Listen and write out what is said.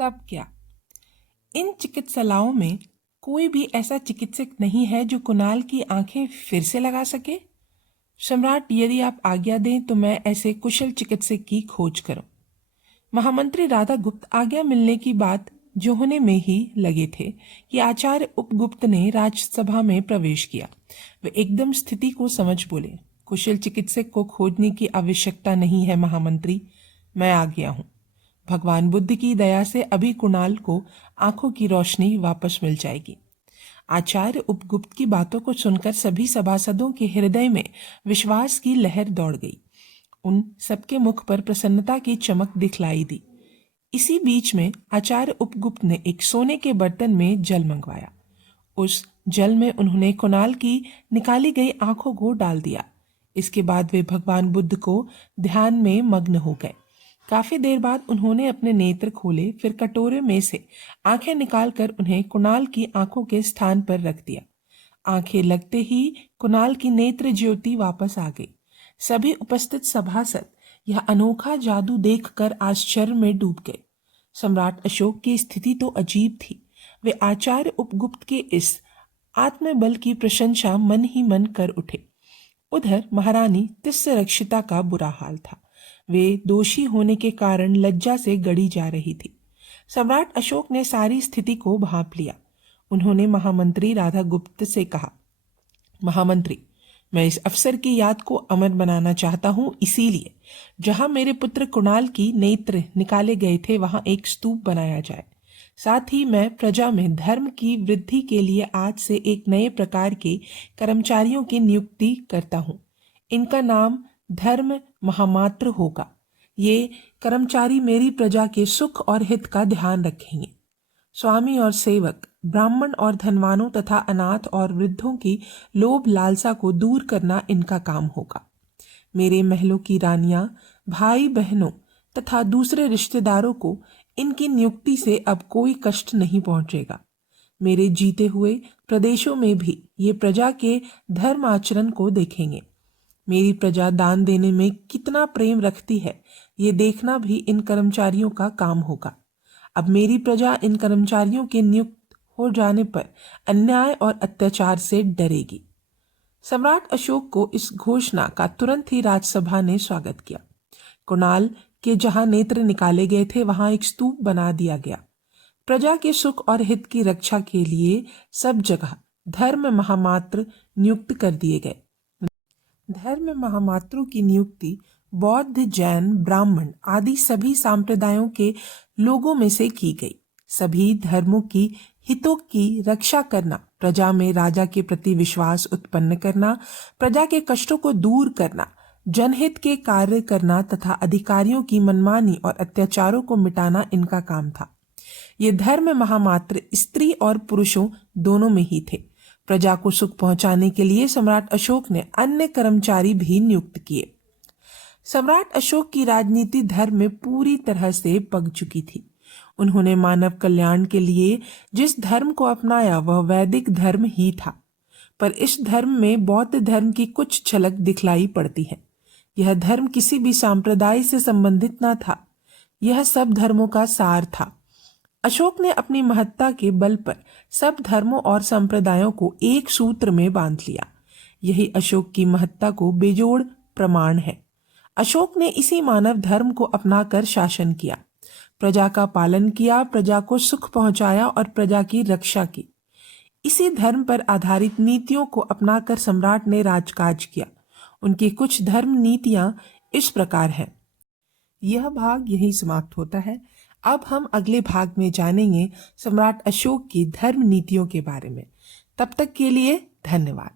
तब क्या? इन चिकित्सालयों में कोई भी ऐसा चिकित्सक नहीं है जो कुणाल की आंखें फिर से लगा सके? सम्राट, यदि आप आज्ञा दें तो मैं ऐसे कुशल चिकित्सक की खोज करूं। महामंत्री राधा गुप्त आज्ञा मिलने की बात जोहने में ही लगे थे कि आचार्य उपगुप्त ने राजसभा में प्रवेश किया। वे एकदम स्थिति को समझ बोले, कुशल चिकित्सक को खोजने की आवश्यकता नहीं है महामंत्री, मैं आ गया हूँ। भगवान बुद्ध की दया से अभी कुणाल को आंखों की रोशनी वापस मिल जाएगी। आचार्य उपगुप्त की बातों को सुनकर सभी सभासदों के हृदय में विश्वास की लहर दौड़ गई। उन सबके मुख पर प्रसन्नता की चमक दिखलाई दी। इसी बीच में आचार्य उपगुप्त ने एक सोने के बर्तन में जल मंगवाया। उस जल में उन्होंने कुणाल की निकाली गई आंखों को डाल दिया। इसके बाद वे भगवान बुद्ध को ध्यान में मग्न हो गए। काफी देर बाद उन्होंने अपने नेत्र खोले, फिर कटोरे में से आंखें निकालकर उन्हें कुणाल की आंखों के स्थान पर रख दिया। आंखें लगते ही कुणाल की नेत्र ज्योति वापस आ गई। सभी उपस्थित सभासद यह अनोखा जादू देखकर आश्चर्य में डूब गए। सम्राट अशोक की स्थिति तो अजीब थी। वे आचार्य उपगुप्त के इस आत्मबल की प्रशंसा मन ही मन कर उठे। उधर महारानी तिस्सरक्षिता का बुरा हाल था। वे दोषी होने के कारण लज्जा से गड़ी जा रही थी। सम्राट अशोक ने सारी स्थिति को भांप लिया। उन्होंने महामंत्री राधा गुप्त से कहा, महामंत्री, मैं इस अवसर की याद को अमर बनाना चाहता हूँ, इसीलिए जहां मेरे पुत्र कुणाल की नेत्र निकाले गए थे वहां एक स्तूप बनाया जाए। साथ ही मैं प्रजा में धर्म की वृद्धि के लिए आज से एक नए प्रकार के कर्मचारियों की नियुक्ति करता हूँ। इनका नाम धर्म महामात्र होगा। ये कर्मचारी मेरी प्रजा के सुख और हित का ध्यान रखेंगे। स्वामी और सेवक, ब्राह्मण और धनवानों तथा अनाथ और वृद्धों की लोभ लालसा को दूर करना इनका काम होगा। मेरे महलों की रानियां, भाई बहनों तथा दूसरे रिश्तेदारों को इनकी नियुक्ति से अब कोई कष्ट नहीं पहुंचेगा। मेरे जीते हुए प्रदेशों में भी ये प्रजा के धर्म आचरण को देखेंगे। मेरी प्रजा दान देने में कितना प्रेम रखती है, ये देखना भी इन कर्मचारियों का काम होगा। अब मेरी प्रजा इन कर्मचारियों के नियुक्त हो जाने पर अन्याय और अत्याचार से डरेगी। सम्राट अशोक को इस घोषणा का तुरंत ही राजसभा ने स्वागत किया। कुणाल के जहां नेत्र निकाले गए थे वहां एक स्तूप बना दिया गया। प्रजा के सुख और हित की रक्षा के लिए सब जगह धर्म महामात्र नियुक्त कर दिए गए। धर्म महामात्रों की नियुक्ति बौद्ध, जैन, ब्राह्मण आदि सभी संप्रदायों के लोगों में से की गई। सभी धर्मों की हितों की रक्षा करना, प्रजा में राजा के प्रति विश्वास उत्पन्न करना, प्रजा के कष्टों को दूर करना, जनहित के कार्य करना तथा अधिकारियों की मनमानी और अत्याचारों को मिटाना इनका काम था। ये धर्म महामात्र स्त्री और पुरुषों दोनों में ही थे। प्रजा को सुख पहुंचाने के लिए सम्राट अशोक ने अन्य कर्मचारी भी नियुक्त किए। सम्राट अशोक की राजनीति धर्म में पूरी तरह से पग चुकी थी। उन्होंने मानव कल्याण के लिए जिस धर्म को अपनाया वह वैदिक धर्म ही था, पर इस धर्म में बौद्ध धर्म की कुछ झलक दिखलाई पड़ती है। यह धर्म किसी भी संप्रदाय से संबंधित न था, यह सब धर्मों का सार था। अशोक ने अपनी महत्ता के बल पर सब धर्मों और संप्रदायों को एक सूत्र में बांध लिया। यही अशोक की महत्ता को बेजोड़ प्रमाण है। अशोक ने इसी मानव धर्म को अपनाकर शासन किया, प्रजा का पालन किया, प्रजा को सुख पहुंचाया और प्रजा की रक्षा की। इसी धर्म पर आधारित नीतियों को अपनाकर सम्राट ने राजकाज किया। उनकी कुछ धर्म नीतियां इस प्रकार हैं। यह भाग यहीं समाप्त होता है। अब हम अगले भाग में जानेंगे सम्राट अशोक की धर्म नीतियों के बारे में। तब तक के लिए धन्यवाद।